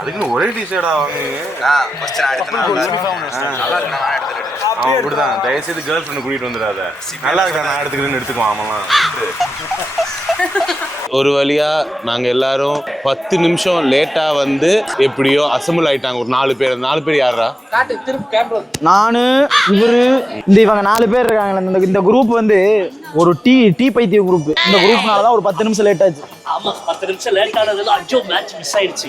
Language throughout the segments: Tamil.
அதுக்குன்னு ஒரே டிஷர்டா வாங்குவீங்க? அவன் அப்படிதான். தயவுசெய்து கேர்ள் ஃப்ரெண்ட் கூட்டிட்டு வந்துடாத. நல்லா இருக்கா, நான் எடுத்துக்கிறேன்னு எடுத்துக்குவான் அவன்லாம். ஒரு வழியா நாங்க எல்லாரும் 10 நிமிஷம் லேட்டா வந்து எப்படியோ அசம்பிள் ஆயிட்டாங்க. ஒரு 4 பேர். 4 பேர் யாரா? நானு, இவரு, இவங்க 4 பேர் இருக்காங்க. இந்த குரூப் வந்து ஒரு டீ பைத்திய குரூப். இந்த குரூப்னாலதான் ஒரு 10 நிமிஷம் லேட் ஆச்சு. ஆமா, 10 நிமிஷம் லேட் ஆனதுல அஜோ மேட்ச் மிஸ் ஆயிடுச்சு.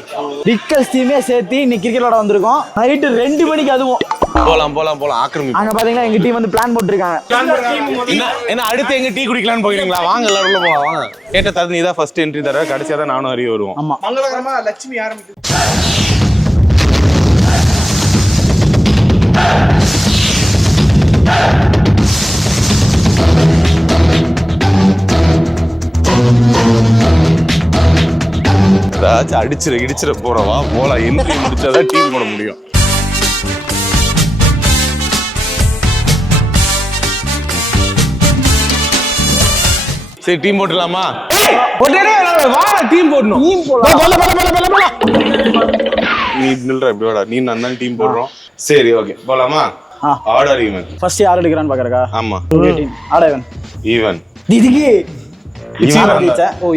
விக்கல்ஸ் டீமே சேர்த்து இன்னைக்கு கிரிக்கெட் விளையாட வந்திருக்கோம். நைட்டு 2 மணிக்கு அதுவும். போலாம் ஆக்கிரமிப்பு. அங்க பாத்தீங்கன்னா எங்க டீம் வந்து பிளான் போட்டுருக்காங்க. என்ன அடுத்து எங்க டீ குடிக்கலாம்னு போகிறீங்களா? வாங்க எல்லாரும் உள்ள போலாம் வாங்க. கேட்ட தரது நீதான் ஃபர்ஸ்ட் என்ட்ரி தர, கடைசியா தான் நானும் அறிய வருவோம். ஆமா, மங்களகரமா லட்சுமி ஆரம்பிக்குது. ஏதாச்சும் இடிச்சிட போறவா போலாம். என்ட்ரி முடிச்சாதான் டீம் போட முடியும். சரி டீம் போட்டுலாமா? டீம் போடணும். நீ நில்ற எப்படி வாடா, நீ நான் தான் டீம் போடுறோம். சரி ஓகே போலாமா? Order even. ஃபர்ஸ்ட் யார் எடுக்கறான்னு பாக்கறக்கா? ஆமா, ஆர்டர் ஈவன். ஈவன் திதிகே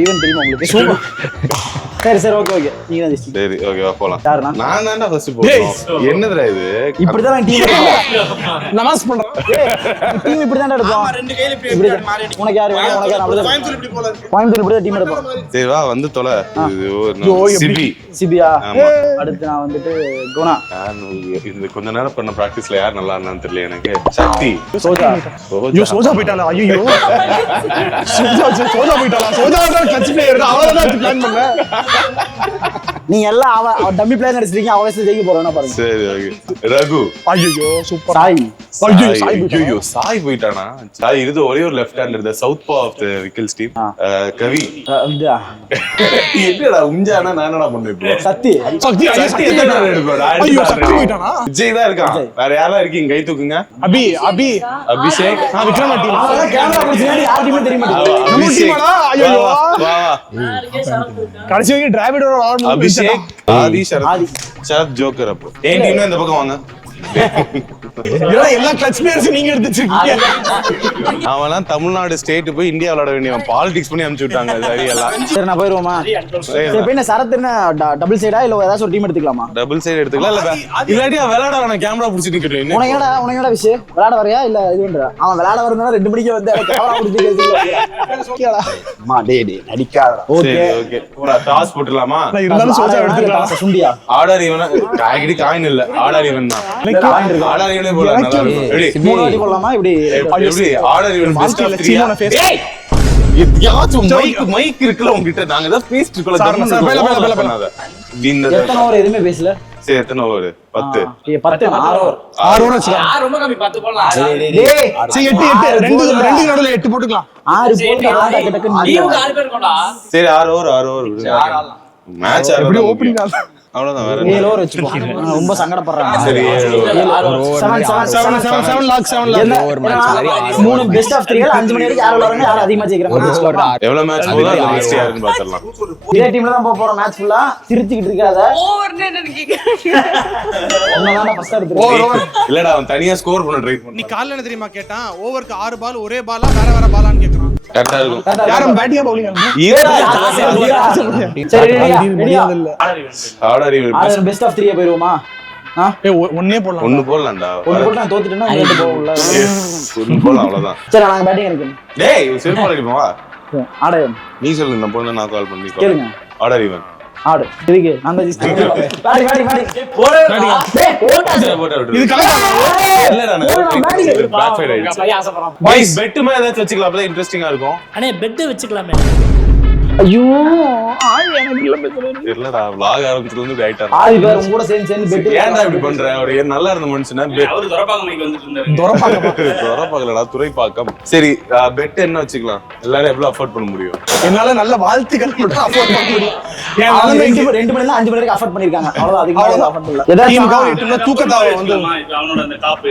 ஈவன் தெரியுமா உங்களுக்கு? சரி ஓகே நீங்க தான் ஜெஸ்ட். சரி ஓகே வா போலாம். யாருனா? நான் தான்டா ஃபர்ஸ்ட் போறோம். என்னதுடா இது? இப்படி தான் டீம் நமாஸ் பண்றோம். டீம் இப்படி தான் எடுப்போம். ரெண்டு கையில இப்படி மாறி. உனக்கு யாரு வேணும்? உனக்கு யாரு? அப்படிதான் கோயம்புத்தூர் இப்படி போல இருக்கு. கோயம்புத்தூர் இப்படி தான் டீம் எடுப்போம். சரி வா வந்து தொலை. சிபியா. அடுத்து நான் வந்துட்டு குணா. இந்த கொஞ்ச நேரம் பண்ண பிராக்டிஸ்ல யார் நல்லா இருந்தான்னு தெரியல எனக்கு. சக்தி. சோஜா போயிட்டாளா? ஐயோ சோஜா போயிட்டாளா? சோஜா தான் டச் பிளேயர் தான். அவள தான் பிளான் பண்ண. நீங்க எல்லாம் அவ டம்மி பிளேயர் நடிச்சிருக்கீங்க. அவ வயசுல ஜெயிக்க போறேன்னா பாருங்க. சரி ஓகே. ரகு. ஐயோ சூப்பர். சாய் போயிட்டானா? சாய் இது ஒரே ஒரு லெஃப்ட் ஹேண்டர், தி சவுத் பா ஆஃப் தி விக்கல்ஸ் டீம். கவி. என்னடா உஞ்சானா நான் என்னடா பண்ணேன் இப்போ? சக்தி எத்தனை எடுப்பா? ஐயோ சக்தி போயிட்டானா? விஜய் தான் இருக்கான். வேற யாரா இருக்கீங்க? கை தூக்குங்க. அபிஷேக். விக்ரம் டீம். கேமரா பிடிச்சி யார் டீம் தெரிய மாட்டேங்குது. நம்ம டீமாடா? ஐயோ வா கடைசி வரைக்கும் டிரைவிடோட ஆல் அபிஷேக், ஆதி, சரத் ஜோக்கர். அப்போ ஏன் டீம்ல இந்த பக்கம் வாங்க. எல்லா டச் பிளேயர்ஸ் நீங்க எடுத்து வச்சிருக்கீங்க. அவன்லாம் தமிழ்நாடு ஸ்டேட் போய் இந்தியா விளையாட வேண்டியவன். பாலிடிக்ஸ் பண்ணி அனுப்பிச்சு விட்டாங்க. சரி எல்லாம் சரி நான் போயிருவோமா? சரி என்ன சரத் என்ன டபுள் சைடா இல்ல ஏதாச்சும் ஒரு டீம் எடுத்துக்கலாமா? டபுள் சைடு எடுத்துக்கலாம். இல்ல இல்லாட்டி விளையாட வேணாம். கேமரா பிடிச்சிட்டு நிக்கட்டும். உனக்கேடா விஷயம் விளையாட வரையா இல்ல இது பண்றா? அவன் விளையாட வரதுனால 2 மணிக்கு வந்து கேமரா பிடிச்சிட்டு மா டேய் நடிக்காதடா. ஓகே போடா டாஸ் போட்டுலாமா? இருந்தாலும் சோஜா எடுத்துக்கலாம். சுண்டியா ஆர்டர் ஈவன். காயின் இல்ல, ஆர்டர் ஈவன் தான். ஆர்டர் ஈவனே போலாம். நல்லா இருக்கும். ரெடி 3 வாட்டி போடலாமா? இப்படி எப்படி ஆர்டர் ஈவன் பெஸ்ட் ஆஃப் 3. யாச்சும் மைக் இருக்குல உங்ககிட்ட. நாங்க தான் பேசிட்டு இருக்கோம். எத்தனை ஓவர் எதுவுமே பேசல. சரி எத்தனை ஓவர்? 10. 10 6 ஓவர் வச்சுக்கலாம். ரொம்ப கம்மி 10 போடலாம். டேய் சரி 8 ரெண்டு நடுவுல 8 போட்டுக்கலாம். 6 போட்டு ஆடா கிட்டக்கு டீம் 6 பேர் கொண்டா. சரி 6 ஓவர் மேட்ச் எப்படி ஓபனிங் ஆல அவ்வளவுதான். வேற 7 ஓவர் வச்சுப்போம். ரொம்ப சங்கடப்படுறாங்க. சரி 7 லாக் 7 ஓவர் மேட்ச் மாதிரி 3 பெஸ்ட் ஆஃப் 3 5 மணி வரைக்கும் யார் விளையாடுறாங்க யார் அதிகமா ஜெயிக்கறாங்க. எவ்வளவு மேட்ச் போகுது அந்த பெஸ்ட் யாருன்னு பாத்துறலாம். இதே டீம்ல தான் போறோம் மேட்ச் ஃபுல்லா. திருத்திக்கிட்டு இருக்காத. ஓவர் என்ன நினைக்கிறீங்க? ஒண்ணாதான் ஃபர்ஸ்ட் எடுத்து. இல்லடா அவன் தனியா ஸ்கோர் பண்ண ட்ரை பண்ணு. நீ கால்ல என்ன தெரியுமா கேட்டான்? ஓவருக்கு 6 பால் ஒரே பாலா வேற பாலான்னு கேக்குறான். கரெக்ட்டா இருக்கும். யாரும் பேட்டிங்கா பவுலிங்கா? சரி ரெடியா இல்ல. ஆர்டர் ஈவன் பெஸ்ட் ஆஃப் 3 போயிடுவோமா? ஒண்ணே போடலாம். ஒன்னு போடலாம்டா. ஒன்னு போட்டு நான் தோத்துட்டேன்னா ரெண்டு போகல. ஒன்னு போடலாம் அவ்வளவுதான். சரி நாங்க பேட்டிங் எடுக்கணும். டேய் செல்ஃபோன் அடிப்போம் வா. ஆர்டர் நீ சொல்லு நான் போனா நான் கால் பண்ணி கேளுங்க. Order even. ஆர்டர் இதுக்கு நான் தான் ஜெயிச்சேன். பாடி போடு. டேய் போடா. போட்டு இது கரெக்ட்டா? இல்லடா நான் பேக் ஃபைட் ஆயிடுச்சு. பையா ஆசைப்படுறோம். பாய்ஸ் பெட் மேல ஏதாச்சும் வச்சுக்கலாம். அப்பதான் இன்ட்ரஸ்டிங்கா இருக்கும். அண்ணே பெட் வச்சுக்கலாமே. ஐயோ இல்லடா vlog ஆரம்பிச்சதுல இருந்து ரைட்டா ஆதி பேர் உங்க கூட சேர்ந்து பெட் ஏன்டா இப்படி பண்ற? ஒரு நல்லா இருந்த மனுஷனா அவர் துரப்பாங்க மைக்கு வந்துட்டு இருந்தாரு. துரப்பாக்கலடா துரைப்பாக்கம். சரி பெட் என்ன வச்சுக்கலாம்? எல்லாரும் எவ்வளவு அஃபோர்ட் பண்ண முடியும்? என்னால நல்ல வாழ்த்துக்கள் மட்டும் அஃபோர்ட் பண்ண முடியும். அவங்க 2 மணி 5 மணி வரைக்கும் அஃபோர்ட் பண்ணிருக்காங்க. அவ்வளவுதான். அதுக்கு மேல அஃபோர்ட் இல்ல. டீமுக்காக 8 தூக்கத்தாவ வந்து அவனோட அந்த டாப்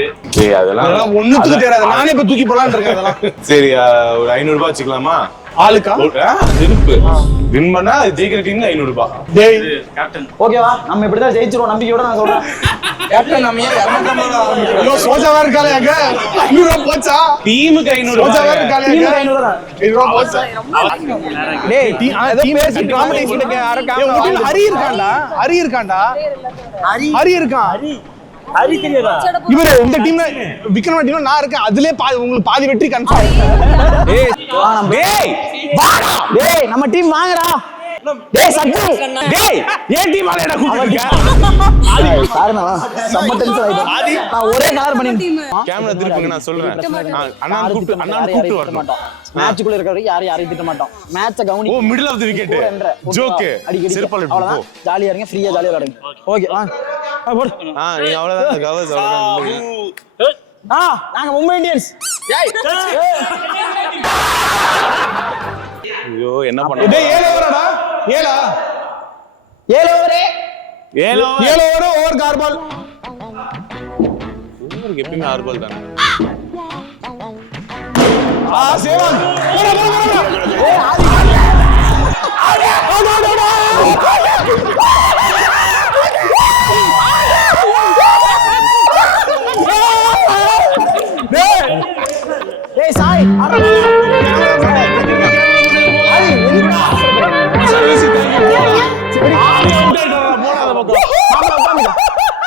அதெல்லாம் ஒண்ணு தூக்கி தெரியாது. நானே இப்ப தூக்கி போலாம்னு இருக்கேன். அதெல்லாம் சரி ஒரு 500 ரூபாய் வச்சுக்கலாமா? ஆளுக்கா இருப்பு வின் பண்ணா ஜெயிக்கிற டீம் 500 ரூபாய். டேய் கேப்டன் ஓகேவா நம்ம இப்படிதான் ஜெயிச்சிருவோம் நம்பிக்கையோட நான் சொல்றேன். கேப்டன் நம்ம ஏன் 250 ஆரம்பிக்கிறோம்? ஐயோ சோஜாவா இருக்காளே அங்க 500 ரூபாய் போச்சா டீமுக்கு 500 சோஜாவா ரூபாய். இருக்காளே டீமுக்கு அங்க 500 தான். 500 ரூபாய் போச்சா டேய் ஏதோ டீம் பேசி காம்படிஷனுக்கு ஹரி இருக்கான்டா ஹரி இருக்கான்டா ஹரி இருக்கான் ஹரி தெரியாதா இவரு இந்த டீம்ல விக்ரம டீம்ல நான் இருக்கேன் அதுலயே உங்களுக்கு பாதி வெற்றி கன்ஃபார்ம் டேய் டேய் டேய் நம்ம டீம் வாங்கடா. டேய் சட்டு. டேய் ஏன் டீம் ஆளடா கூப்பிடுங்க. சாருண்ணா செம்ம டென்ஷன் ஆயிடும். நான் ஒரே கலர் பண்ணி கேமரா திருப்புங்க நான் சொல்றேன். அண்ணா கூப்பிட்டு வரணும். மேட்ச்க்குள்ள இருக்கிற யாரையும் திட்ட மாட்டோம். மேட்சை கவனி. ஓ middle of the wicket. Joke. சிறப்பால அவ்வளவுதான். ஜாலியா இருங்க ஃப்ரீயா ஜாலியா விளையாடுங்க. ஓகே வாங்க. போடு. நீ அவ்வளவுதான் கவர்ஸ் அவ்வளவுதான். நாங்க மும்பை இந்தியன்ஸ். ஐயோ என்ன பண்ண. டேய் 7 ஓவரடா 7 ஓவரே. 7 ஓவர் ஓவர் கார்பால் ஓவருக்கு எப்பவுமே 6 பால் தானே. சேவான் ஏய் ஆதி ஏய் சாய் ஆதி எதுடா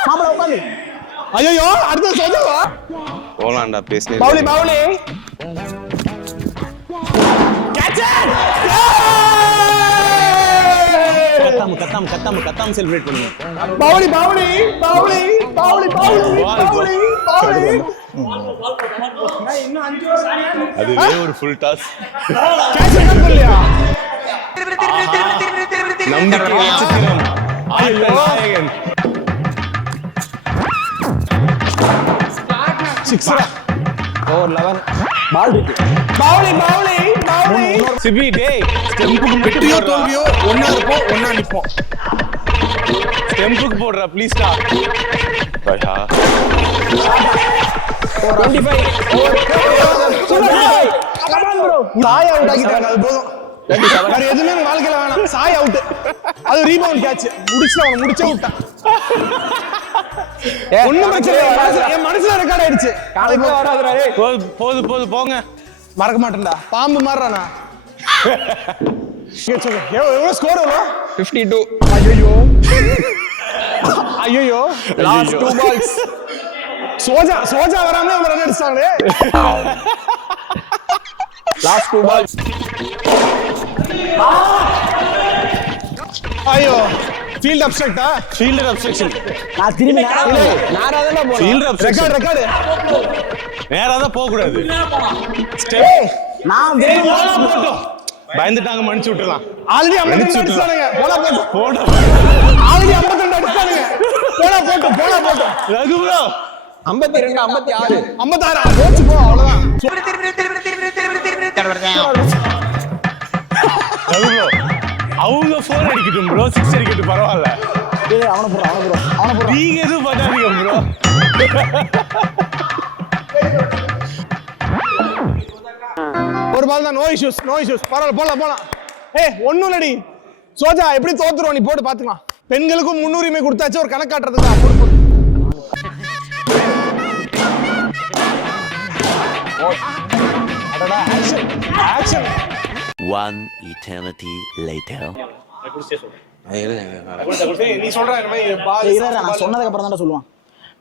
மாமா உட்காந்து ஐயோ அடுத்த சோஜாவா போலாம்டா பேசினே. பவுலி கத்தாம செலிப்ரேட் பண்ணுங்க. பவுலி அதுவே ஒரு ஃபுல் டாஸ். கேட்ச் என்ன பண்ணலையா நம்பிக்கை நட்சத்திரம் ஆட்ட நாயகன். சிக்ஸரா ஓவர் 11 பால் இருக்கு. பவுலி சிபி டேய் ஸ்டெம்புக்கு வெற்றியோ தோல்வியோ ஒண்ணா இருப்போம் ஒண்ணா நிப்போம் ஸ்டெம்புக்கு போடுறா ப்ளீஸ் டா. பையா 25 சாய் அவுட் ஆகிட்டாங்க அது போதும் வேற எதுவுமே உங்க வாழ்க்கையில வேணாம் சாய் அவுட் அது ரீபவுண்ட் கேட்ச் முடிச்சே விட்டான் ஒண்ணும் பிரச்சனை இல்ல என் மனசுல ரெக்கார்ட் ஆயிடுச்சு காலையில வராதுடா டேய். போது போங்க. மறக்க மாட்டேன்டா பாம்பு மாறுறானா எவ்வளவு ஸ்கோர் எவ்வளோ 52 ஐயோ லாஸ்ட் 2 பால்ஸ் சோஜா வராமலே இவங்க ரன் அடிச்சாங்களே லாஸ்ட் 2 பால்ஸ் ஐயோ ஃபீல்ட் அப்செக்ட்டா ஃபீல்டர் அப்ஸ்ட்ரக்ஷன். நான் திரும்பி நாரா தான போறேன். Fielder obstruction. ரெக்கார்ட் நேரா தான் போக கூடாது. நான் போட்டோம். பயந்துட்டாங்க மன்னிச்சு விட்டுறலாம். ஆல்ரெடி 52 அடிச்சானுங்க போடா ஆல்ரெடி 52 அடிச்சானுங்க போடா ரகு ப்ரோ 52 56 56 போச்சு போ அவ்வளவுதான் ரகு ப்ரோ அவங்க 4 அடிக்கட்டும் ப்ரோ 6 அடிக்கட்டும் பரவாயில்ல. அவனை போடுறான் நீங்க எதுவும் பண்ணாதீங்க ப்ரோ. ஒரு பால் தான் நோ இஷ்யூஸ் பரவாயில்ல போலாம் ஏய் ஒண்ணும் இல்லடி சோஜா எப்படி தோத்துறோம் நீ போட்டு பாத்துக்கலாம் பெண்களுக்கும் முன்னுரிமை கொடுத்தாச்சு ஒரு கணக்காட்டுறதுக்கு போடு அடடா ஆக்ஷன் One eternity later. நீ சொல்ற இந்த மாதிரி பால் நான் சொன்னதுக்கு அப்புறம் தான் சொல்லுவான்.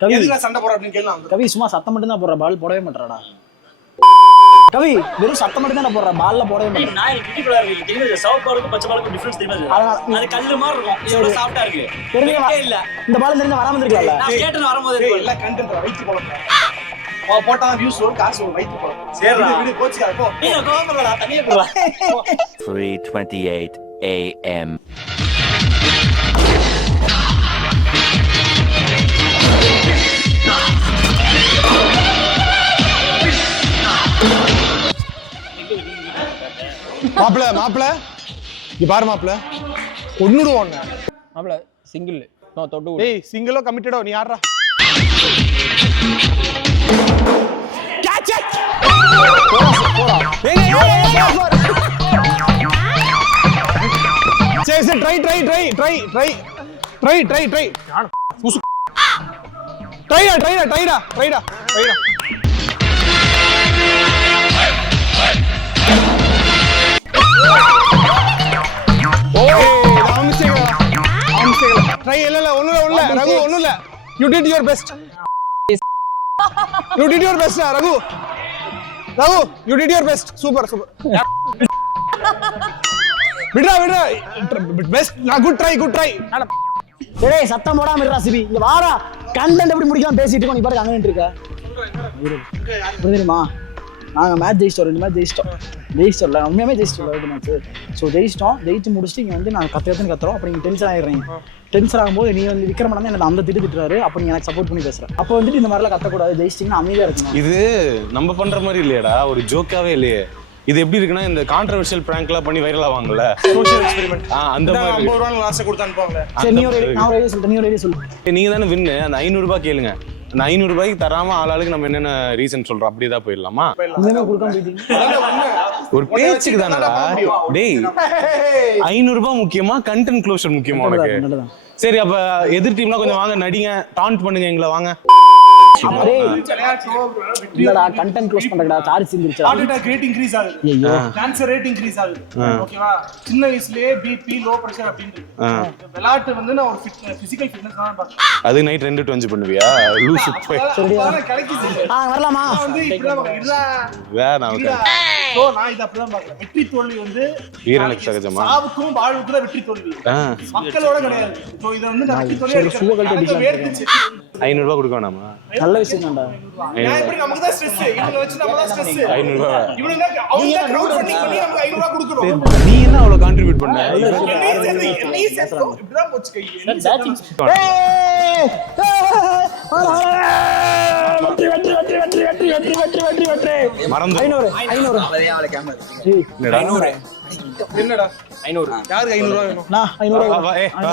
கவி எதுக்கு சண்டை போற அப்படின்னு கேளலாம் கவி சும்மா சத்தம் மட்டும் தான் போடுற பால் போடவே மாட்டறாடா. கவி வெறும் சத்தம் மட்டும் தான் போடுற பால்ல போடவே மாட்டற. நான் கிட்டி கலர் இருக்கு தெரியுமா சவுத் பாலுக்கு பச்சை பாலுக்கு டிஃபரன்ஸ் தெரியுமா அது கல்லு மாதிரி இருக்கும் இது சாஃப்ட்டா இருக்கு தெரியுமா இல்ல இந்த பால் தெரிஞ்ச வராம இருந்திருக்கல நான் கேட்டேன் வரும்போது இல்ல கண்டென்ட் வைத்து போலாம் போட்டா வியூஸ் வரும் காசு வரும் வைத்து போலாம் சரிடா வீடியோ கோச்சியா போ நீ கோவப்படடா தனியா போடா 3:28 a.m. மாப்ள இங்க பாரு மாப்ள கொன்னுடுவோம் மாப்ள சிங்கிள் நோ தொட்டு ஏய் சிங்கிளோ கமிட்டடோ நீ யாரா கேட்ச் இட் போடா ஏய் சரி சரி try try try try try try try try ட்ரைடா ட்ரைடா ட்ரைடா ட்ரைடா ட்ரைடா ட்ரை இல்ல ஒண்ணுல ரகு ஒண்ணுல you did your best you did your best Raghu you did your best super விட்ரா பெஸ்ட் நான் குட் ட்ரை டேய் சத்தம் போடாம இருடா சிபி இங்க வாடா கண்டென்ட் எப்படி முடிக்கலாம் பேசிட்டு இருக்கோம் நீ பாருங்க அங்க நின்னு இருக்க புரியுதுமா நாங்க மேட்ச் ஜெயிச்சிட்டோம் 2 மேட்ச் ஜெயிச்சிட்டோம்ல உண்மையாவே ஜெயிச்சிட்டோம் ரெண்டு மேட்ச் ஸோ ஜெயிச்சு முடிச்சுட்டு இங்க வந்து நாங்கள் கத்துறோம் அப்போ நீங்க டென்ஷன் ஆயிடுறீங்க டென்ஷன் ஆகும்போது நீ வந்து விக்ரமன் வந்து எனக்கு அந்த திட்டுறாரு அப்போ நீ எனக்கு சப்போர்ட் பண்ணி பேசுற அப்போ வந்துட்டு இந்த மாதிரிலாம் கத்தக்கூடாது ஜெயிச்சிட்டிங்கன்னா அமைதியா இருக்கணும் இது நம்ம பண்ற மாதிரி இல்லையாடா, ஒரு ஜோக்காவே இல்லையே. இது எப்படி இருக்குன்னா இந்த கான்ட்ரோவர்ஷியல் பிராங்க்லாம் பண்ணி வைரல் ஆவாங்கல்ல, சோஷியல் எக்ஸ்பெரிமெண்ட் அந்த மாதிரி 50 ரூபாய் லாஸ்ட் கொடுத்து அனுப்புவாங்க. சரி நீ ஒரு நான் ஒரு ஐடியா சொல்றேன், நீ ஒரு ஐடியா சொல்லு. நீங்க தானே வின்னு, அந்த 500 ரூபாய் கேளுங்க. அந்த 500 ரூபாய்க்கு தராம ஆளாளுக்கு நம்ம என்னென்ன ரீசன் சொல்றோம் அப்படியே போயிடலாமா? இனிமே கொடுக்காம போயிட்டீங்க ஒரு பேச்சுக்கு தானடா டேய். 500 ரூபாய் முக்கியமா கண்டென்ட் க்ளோஷர் முக்கியமா உனக்கு? நல்லதான். சரி அப்ப எதிர் டீம்லாம் கொஞ்சம் வாங்க, நடிங்க, டான்ட் பண்ணுங்க எங்களை, வாங்க. அப்படியே இல்லடா கண்டென்ட் க்ளோஸ் பண்றடா, சார்ஜ் இருந்துச்சு. ஹார்ட் அட்டாக் ரேட் இன்கிரீஸ் ஆகுது, ஐயோ கேன்சர் ரேட் இன்கிரீஸ் ஆகுது. ஓகேவா, சின்ன வயசுலயே பிபி லோ பிரஷர் அப்படின்னு இருக்கு. விளையாட்டு வந்து நான் ஒரு பிசிக்கல் ஃபிட்னஸ் தான் பார்க்கறேன். அது நைட் 2 to 5 பண்ணுவியா? லூசு போய் கிடைக்குது. வரலாமா? வந்து இப்படிதான் இல்ல வேணாம். சோ நான் இத அப்படிதான் பார்க்கறேன். வெற்றி தோல்வி வந்து வீரனுக்கு சகஜமா, சாவுக்கும் வாழ்வுக்கும் தான் வெற்றி தோல்வி, மக்களோட கிடையாது. சோ இத வந்து நான் வெற்றி தோல்வி எடுத்துச்சு. 500 ரூபாய் கொடுக்க வேணாமா? நல்ல விஷயம் தான்டா. நான் எப்படி நமக்கு தான் ஸ்ட்ரெஸ், இவங்க வச்சு நம்ம தான் ஸ்ட்ரெஸ். 500 ரூபாய் இவங்க அவங்க தான் கிரவுட் ஃபண்டிங் பண்ணி நமக்கு 500 ரூபாய் கொடுக்கறோம். நீ என்ன அவ்வளவு கான்ட்ரிபியூட் பண்ண? என்னையும் சேர்த்து இப்படிதான் போச்சு கை. மறந்து 500 என்னடா 500 யாருக்கு 500 ரூபாய் வேணும்? நான் 500 வா, வா, ஏய், வா,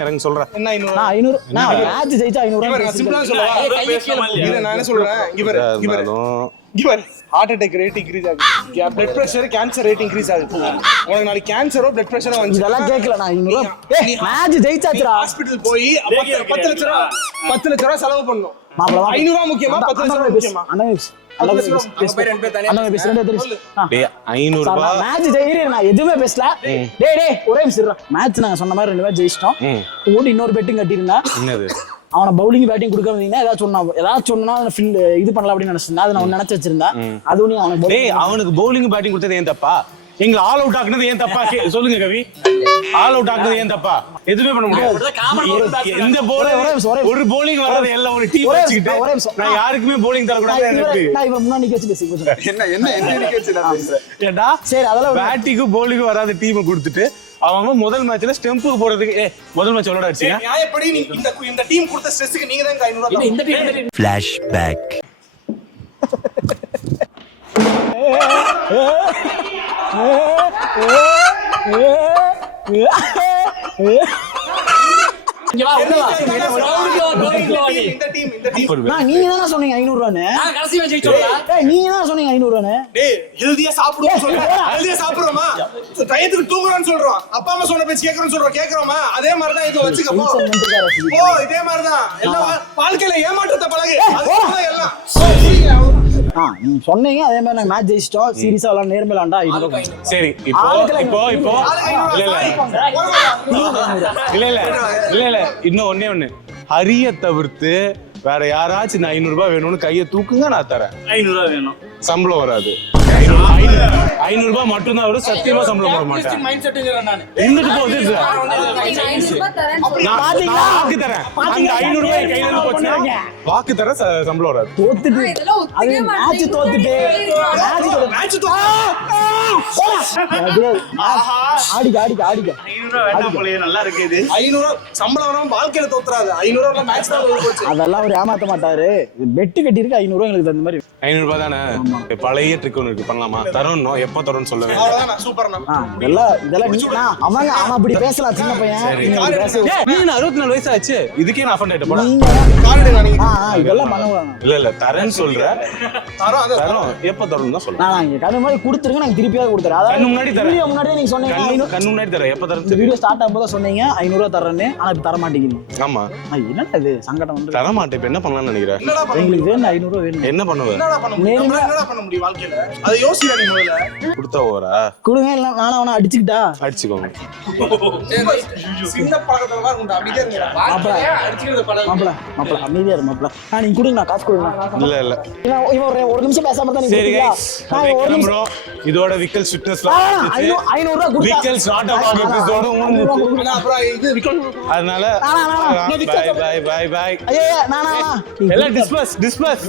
இறங்கு சொல்றேன். என்ன 500? நான் 500 நான் மேட்ச் ஜெயிச்சா 500 இவர் சிம்பிளா சொல்லவா? இத நான் என்ன சொல்றேன், இவர் ஹார்ட் அட்டாக் ரேட் இன்கிரீஸ் ஆகுது, blood pressure cancer rate increase ஆகுது. உனக்கு நாளைக்கு கேன்சரோ பிளட் பிரஷரோ வந்து இதெல்லாம் கேட்கல. நான் 500 ஏய் மேட்ச் ஜெயிச்சாச்சுடா. ஹாஸ்பிடல் போய் 10 லட்சம் ரூபாய் செலவு பண்ணனும். மாப்ள 500 ரூபாய் முக்கியமா 10 லட்சம் ரூபாய் முக்கியமா? அண்ணா டேய் 500 ரூபாய் மேட்ச் ஜெயிரே, நான் எதுவுமே பேசல. டேய் ஒரே நிமிஷம் மேட்ச் நாங்க சொன்ன மாதிரி 2 மேட்ச் ஜெயிச்சிட்டோம். ஓடி இன்னொரு பெட்டிங் கட்டிருந்தா என்னது அவன பவுலிங் பேட்டிங் கொடுக்க வந்தீங்கன்னா ஏதாவது சொன்னா இது பண்ணலாம் அப்படின்னு நினைச்சிருந்தா, அது நான் நினைச்சு வச்சிருந்தேன். அதுவும் நீ அவனுக்கு டேய் அவனுக்கு பவுலிங் பேட்டிங் கொடுத்தது ஏன் தப்பா? எங்களை ஆல் அவுட் ஆக்குனது ஏன் தப்பா? சொல்லுங்க கவி, ஆல் அவுட் ஆக்குனது ஏன் தப்பா? எதுவுமே பண்ண முடியாது. எந்த போலர் ஒரு bowling வராது, எல்லாம் ஒரு டீம் வச்சிட்டு நான் யாருக்குமே bowling தர கூடாது. நான் இவன் முன்னாடி நிக்க வச்சு பேசி என்ன நிக்க வச்சு நான் பேசுறேன். ஏண்டா சரி அதெல்லாம் பேட்டிங்கும் bowling வராத டீமை கொடுத்துட்டு அவங்க முதல் மேட்ச்ல ஸ்டெம்புக்கு போறதுக்கு முதல் மேட்ச் எவ்வளவு அடிச்சீங்க? நியாயப்படி நீ இந்த டீம் கொடுத்த ஸ்ட்ரெஸ்க்கு நீங்க தான் 500 ரூபாய். இந்த டீம் Flashback. இங்க வா உள்ள வா. இந்த டீம் நீங்க தானே சொன்னீங்க 500 ரூபான்னு. நான் கடைசி மேட்ச் ஜெயிச்சோம்டா. டேய் நீங்க தானே சொன்னீங்க 500 ரூபான்னு. டேய் ஹெல்தியா சாப்பிடுவோம் சொல்றோம், ஹெல்தியா சாப்பிடுறோமா, டயத்துக்கு தூங்குறோம்னு சொல்றோம், அப்பா அம்மா சொன்ன பேச்சு கேக்குறோம்னு சொல்றோம், கேக்குறோமா? அதே மாதிரி தான் இது வச்சுக்க போ. ஓ இதே மாதிரி தான் எல்லாம் வாழ்க்கையில ஏமாற்றத்தை பழகு, அதுதான் எல்லாம். நீ சொன்னீங்க அதே மாதிரி நாங்க மேட்ச் ஜெயிச்சிட்டோம். சீரியஸா விளையாட நேர்மையாண்டா 500. சரி இப்போ இல்ல இன்னும் ஒண்ணு ஹரிய தவிர்த்து வேற யாராச்சும் 500 ரூபாய் வேணும்னு கையை தூக்குங்க, நான் தரேன். 500 ரூபாய் வேணும். சம்பளம் வராது. 500 ரூபாய் மட்டும் தான் வரும், சத்தியமா சம்பளம் போட மாட்டேன். மைண்ட் செட்டுங்கற நான் இன்னும் போகுது சார், 500 ரூபாய் தரேன். நான் வாக்கு தரேன். அந்த 500 ரூபாய் கையில இருந்து போச்சுன்னா வாக்கு தரேன், சம்பளம் வராது. தோத்துட்டு இதெல்லாம் அது ஒத்துக்கவே மேட்ச் தோத்துட்டு மேட்ச் ஆடிக்க 500 ரூபாய் வேண்டாம் போலயே, நல்லா இருக்கு இது. 500 சம்பளம் வராம வாழ்க்கையில தோத்துறாது. 500 ரூபாய் மேட்ச் தான் போச்சு. அதெல்லாம் அவர் ஏமாத்த மாட்டாரு. பெட்டு கட்டி இருக்கு 500 ரூபாய் எங்களுக்கு அந்த மாதிரி 500 ரூபாய் தானே. பழைய ட்ரிக் ஒன்று இருக்கு, பண்ணலாமா? தர தரணும் எப்ப தரணும்னு சொல்லுங்க. அவ்வளவுதான் சூப்பர்ண்ணா. இதெல்லாம் நீ அவங்க அவன் அப்படி பேசலாம் சின்ன பையன். நீங்க அப்படி பேச நீ 64 வயசு ஆச்சு இதுக்கே நான் அஃபண்ட் ஆயிட்டு போடா. நீங்க கார் எடுங்க நீங்க. இதெல்லாம் பண்ணுவாங்க. இல்ல தரேன்னு சொல்றேன். தரோம் அத தரோம் எப்ப தரணும் தான் சொல்றேன். நான் இங்க கண்ணு மாதிரி கொடுத்துருங்க நான் திருப்பியாவது கொடுத்துறேன். அதாவது கண்ணு முன்னாடி தரேன். வீடியோ முன்னாடியே நீங்க சொன்னீங்க 500 கண்ணு முன்னாடி தரேன் எப்ப இந்த தரேன். வீடியோ ஸ்டார்ட் ஆகும்போது சொன்னீங்க 500 ரூபாய் தரேன்னு. ஆனா இப்ப தர மாட்டேங்கிறீங்க. ஆமா என்னடா இது சங்கடம் வந்து. தர மாட்டேன். இப்ப என்ன பண்ணலாம்னு நினைக்கிறேன். என்னடா பண்ண எங்களுக்கு வேணும் 500 ரூபாய் வேணும். என்ன பண்ணுவேன். என்னடா பண்ண முடியும்? நம்மளால என்னடா பண்ண முடியும் வாழ்க்கையில? அதை யோசிடா நீ முதல்ல. கொடுத்தா ஓவரா கொடுங்க இல்ல நானா அவனை அடிச்சுக்கிட்டா. அடிச்சுக்கோங்க. சின்ன பழக்கத்துல தான் உண்டு அப்படியே இருங்க. மாப்பிள அமைதியா இரு மாப்பிள. நீங்க கொடுங்க நான் காசு கொடுங்க. இல்ல இவன் ஒரு நிமிஷம் பேசாம தான் நீங்க சரி கொடுத்தீங்களா? guys, நான் ஒரு நிமிஷம் கிளம்புறோம். இதோட விக்கல்ஸ் ஃபிட்னஸ் 500 ரூபாய் கொடுத்தா விக்கல்ஸ் நாட் அபவுட் எபிசோட முடிஞ்சிச்சு. ஆனா அப்புறம் இது விக்கல் அதனால நான் பை பை பை பை ஐயா நானா எல்லாம் டிஸ்பஸ்